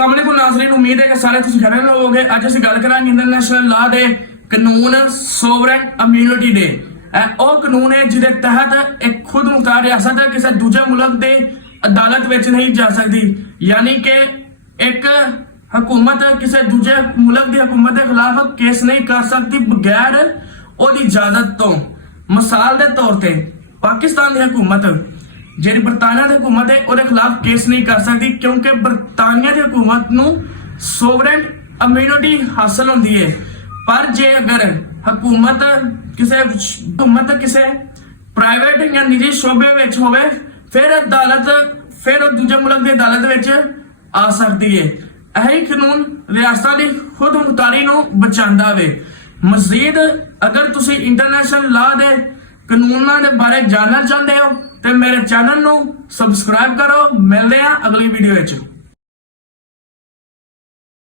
अस्सलामुअलैकुम नाज़रीन, उम्मीद है कि सारे तुम खैर होवोगे। अज असीं गल करांगे इंटरनेशनल लॉ दे कानून सोवरेन इम्यूनिटी दे। ਉਹ ਕਾਨੂੰਨ है जिहदे तहत एक खुद मुख्तार रियासत किसी दूजे मुल्क दे अदालत विच नहीं जा सकती, यानी कि एक हुकूमत किसी दूजे मुल्क की हुकूमत के खिलाफ केस नहीं कर सकती बगैर ओदी इजाजत तो। मिसाल के तौर पर पाकिस्तान की हुकूमत जी बरतानिया की हुकूमत है उसके खिलाफ केस नहीं कर सकती, क्योंकि बरतानिया की हुकूमत नूं सोवरेन इम्यूनिटी हासिल होती है। पर जे अगर हुकूमत किसी प्राइवेट या निजी शोबे विच होवे फिर अदालत फिर दूजे मुल्क की अदालत विच आ सकती है। यही कानून रियासत की खुद मुख्तारी नूं बचांदा वे। मजीद अगर तुसी इंटरनेशनल लॉ दे कानूनां दे बारे जानना चाहते हो तो मेरे चैनल नूं सबसक्राइब करो। मिलते हैं अगली वीडियो विच।